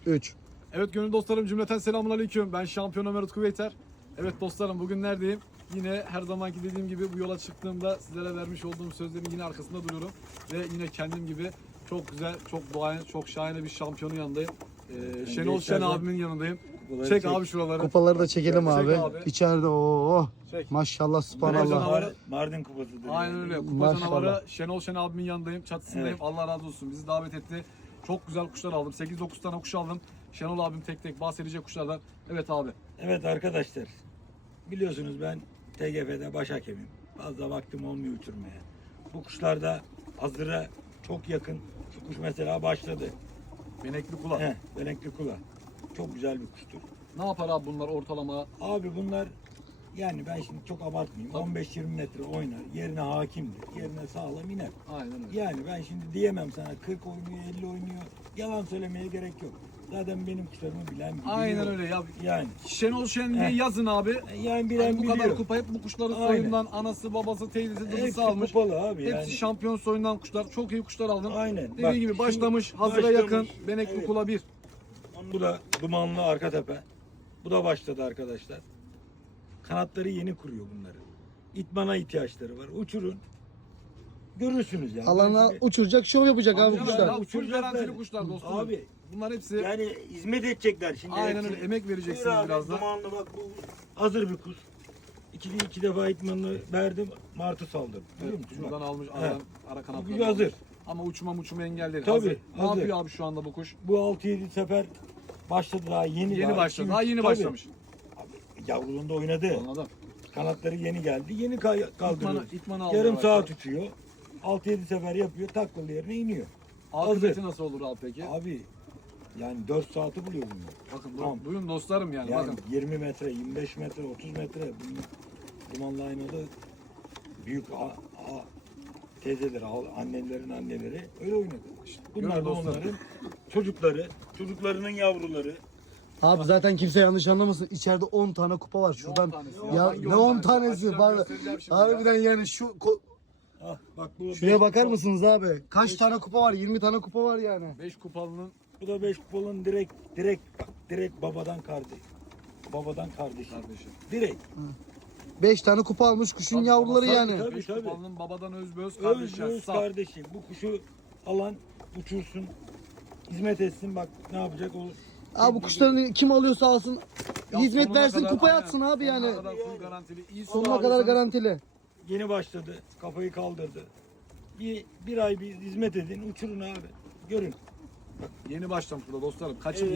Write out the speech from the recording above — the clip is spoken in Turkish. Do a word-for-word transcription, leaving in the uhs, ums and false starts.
üç. Evet gönül dostlarım, cümleten selamun aleyküm. Ben şampiyon Ömer Utku Beyter. Evet dostlarım, bugün neredeyim? Yine her zamanki dediğim gibi bu yola çıktığımda sizlere vermiş olduğum sözlerin yine arkasında duruyorum. Ve yine kendim gibi çok güzel, çok doğayan, çok şahane bir şampiyonun yanındayım. Ee, Şenol Şen abimin yanındayım. Çek, çek abi şuraları. Kupaları da çekelim Çek abi. abi. İçeride o Çek. maşallah subhanallah. canavarı. Mardin kupasıdır. Aynen öyle. Kupa Maşallah. canavarı Şenol Şen abimin yanındayım. Çatısındayım. Evet. Allah razı olsun. Bizi davet etti. Çok güzel kuşlar aldım. sekiz dokuz tane kuş aldım. Şenol abim tek tek bahsedecek kuşlardan. Evet abi. Evet arkadaşlar. Biliyorsunuz ben T G F'de baş hakemim. Fazla vaktim olmuyor uçurmaya. Bu kuşlarda hazıra çok yakın. Şu kuş mesela başladı. Benekli kulak. Heh, Belenkli kula. Çok güzel bir kuştur. Ne yapar abi bunlar ortalama? Abi bunlar yani ben şimdi çok abartmayayım. Tabii. on beş yirmi metre oynar. Yerine hakimdir. Yerine sağlam iner. Aynen öyle. Yani ben şimdi diyemem sana kırk oynuyor, elli oynuyor. Yalan söylemeye gerek yok. Zaten benim kuşlarımı bilen biliyor. Aynen öyle ya. Yani Şenol Şen diye Heh. yazın abi. yani bilen Hani bu biliyor. kadar kupa hep bu kuşların Aynen. soyundan anası, babası, teyzesi, Hepsi dıdısı almış. kupalı abi Hepsi yani. şampiyon soyundan kuşlar. Çok iyi kuşlar aldın. Aynen. Dediğin Bak, gibi şimdi başlamış, hazıra başlamış. yakın. Benekli Evet. kula bir. Bu da dumanlı arka tepe. Bu da başladı arkadaşlar. Kanatları yeni kuruyor bunların. İtmana ihtiyaçları var. Uçurun. Görürsünüz yani. Alana Ben şimdi- uçuracak, şov yapacak abi Ya, kuşlar. ya, full Uçuracaklar. garantili kuşlar dostum. Abi Bunlar hepsi yani hizmet edecekler şimdi. aynen hepsi. öyle. Emek vereceksiniz Buyur abi, biraz da. Dumanlı bak bu hazır bir kuş. İki, iki defa itmanını verdim. Martı saldım. Biliyor Evet, musun? şuradan Bak, almış He. aradan ara kanatlarını Bu hazır. almış. Ama uçma uçma engelleri. Tabii, hazır. Ne hazır. yapıyor abi şu anda bu kuş? Bu altı yedi sefer başladı daha yeni. Yeni daha. başladı. İki, Daha üç- yeni tabii. başlamış. Yavruluğunda oynadı. Anladım. Kanatları yeni geldi. Yeni kay- kaldırıyor. İtmanı, itmanı aldı Yarım yavaş saat yavaş. uçuyor. altı yedi sefer yapıyor. Taklalı yerine iniyor. Akıbeti nasıl olur abi peki? Abi yani dört saati buluyor bunlar. Bakın Tamam. du- duyun dostlarım yani, Yani bakın. yirmi metre, yirmi beş metre, otuz metre. Bunun dumanlı aynalı büyük a, a, teyzeleri, a- annelerin anneleri öyle oynadı. İşte bunlar Görün da dostlar. onların çocukları, çocuklarının yavruları. Abi zaten kimse yanlış anlamasın. İçeride on tane kupa var şuradan. tanesi Ya Hangi ne on on tanesi? Açacağım, Var. göstereceğim şimdi Harbiden yani şu ko- Ah, bak bu şuraya beş bakar kupa- mısınız abi? Kaç tane kupa var? yirmi tane kupa var yani. beş kupalının Bu da beş kupalın direkt direkt bak, direkt babadan kardeş. Babadan kardeşi. kardeşi. Direkt. beş tane kupa almış kuşun Tabii, yavruları tabii, yani. tabii. beş tabii. kupalının babadan özböz Öz kardeşler. öz Sağ. kardeşi. Bu kuşu alan uçursun. Hizmet etsin bak ne yapacak o. Abi bu kuşların kim alıyorsa alsın. Ya Hizmet sonuna versin, kadar- kupaya aynen, atsın abi sonuna yani. kadar full garantili. İyi su Sonuna kadar alırsanız- garantili. Yeni başladı. Kafayı kaldırdı. Bir, bir ay bir hizmet edin. Uçurun abi. Görün. Yeni başlamış burada dostlarım. Kaçın. Evet.